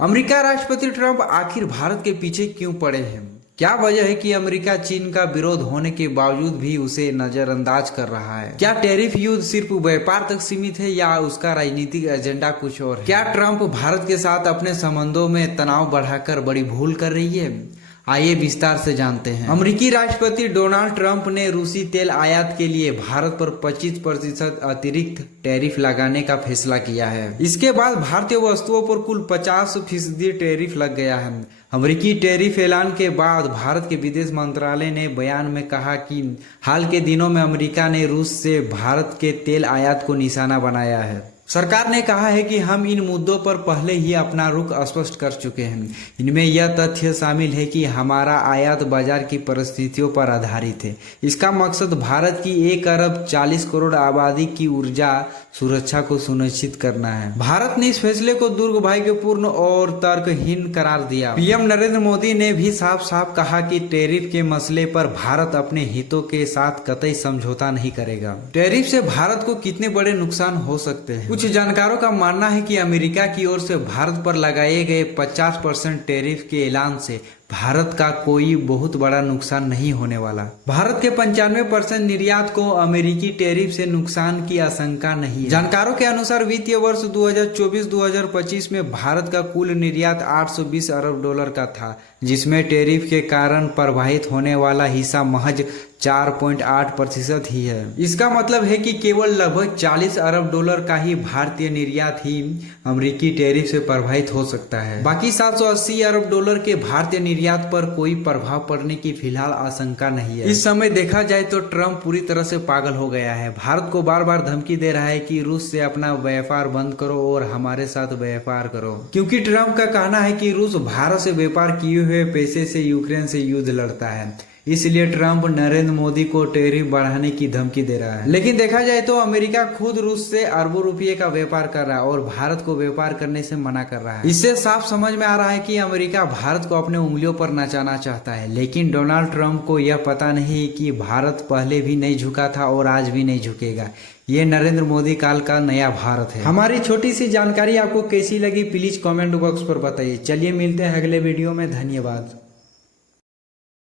America राष्ट्रपति Trump आखिर भारत के पीछे क्यों पड़े हैं? क्या वजह है कि अमेरिका चीन का विरोध होने के बावजूद भी उसे नजरअंदाज कर रहा है? क्या टैरिफ युद्ध सिर्फ व्यापार तक सीमित है या उसका राजनीतिक एजेंडा कुछ और है? क्या ट्रंप भारत के साथ अपने संबंधों में तनाव बढ़ाकर बड़ी भूल कर रही है? आइए विस्तार से जानते हैं। अमेरिकी राष्ट्रपति डोनाल्ड ट्रंप ने रूसी तेल आयात के लिए भारत पर 25% अतिरिक्त टैरिफ लगाने का फैसला किया है। इसके बाद भारतीय वस्तुओं पर कुल 50% टैरिफ लग गया है। अमेरिकी टैरिफ ऐलान के बाद भारत के विदेश मंत्रालय ने बयान में कहा कि हाल के दिनों में अमेरिका ने रूस से भारत के तेल आयात को निशाना बनाया है। सरकार ने कहा है कि हम इन मुद्दों पर पहले ही अपना रुख स्पष्ट कर चुके हैं। इनमें यह तथ्य शामिल है कि हमारा आयात बाजार की परिस्थितियों पर आधारित है। इसका मकसद भारत की 1 अरब 40 करोड़ आबादी की ऊर्जा सुरक्षा को सुनिश्चित करना है। भारत ने इस फैसले को दुर्भाग्यपूर्ण और तर्कहीन करार दिया। पीएम नरेंद्र मोदी ने भी साफ साफ कहा कि टैरिफ के मसले पर भारत अपने हितों के साथ कतई समझौता नहीं करेगा। टैरिफ से भारत को कितने बड़े नुकसान हो सकते हैं? कुछ जानकारों का मानना है कि अमेरिका की ओर से भारत पर लगाए गए 50% टैरिफ के ऐलान से भारत का कोई बहुत बड़ा नुकसान नहीं होने वाला। भारत के 95% निर्यात को अमेरिकी टैरिफ से नुकसान की आशंका नहीं है। जानकारों के अनुसार वित्तीय वर्ष 2024-2025 में भारत का कुल निर्यात 820 अरब डॉलर का था, जिसमें टैरिफ के कारण प्रभावित होने वाला हिस्सा महज 4.8% ही है। इसका मतलब है कि केवल लगभग 40 अरब डॉलर का ही भारतीय निर्यात ही अमेरिकी टैरिफ से प्रभावित हो सकता है। बाकी 780 अरब डॉलर के भारतीय निर्यात पर कोई प्रभाव पड़ने की फिलहाल आशंका नहीं है। इस समय देखा जाए तो ट्रंप पूरी तरह से पागल हो गया है। भारत को बार बार धमकी दे रहा है कि रूस से अपना व्यापार बंद करो और हमारे साथ व्यापार करो, क्योंकि ट्रंप का कहना है कि रूस भारत से व्यापार किए हुए पैसे से यूक्रेन से युद्ध लड़ता है। इसलिए ट्रंप नरेंद्र मोदी को टैरिफ बढ़ाने की धमकी दे रहा है। लेकिन देखा जाए तो अमेरिका खुद रूस से अरबों रुपये का व्यापार कर रहा है और भारत को व्यापार करने से मना कर रहा है। इससे साफ समझ में आ रहा है कि अमेरिका भारत को अपने उंगलियों पर नचाना चाहता है। लेकिन डोनाल्ड ट्रंप को यह पता नहीं कि भारत पहले भी नहीं झुका था और आज भी नहीं झुकेगा। ये नरेंद्र मोदी काल का नया भारत है। हमारी छोटी सी जानकारी आपको कैसी लगी प्लीज कमेंट बॉक्स पर बताइए। चलिए मिलते हैं अगले वीडियो में। धन्यवाद।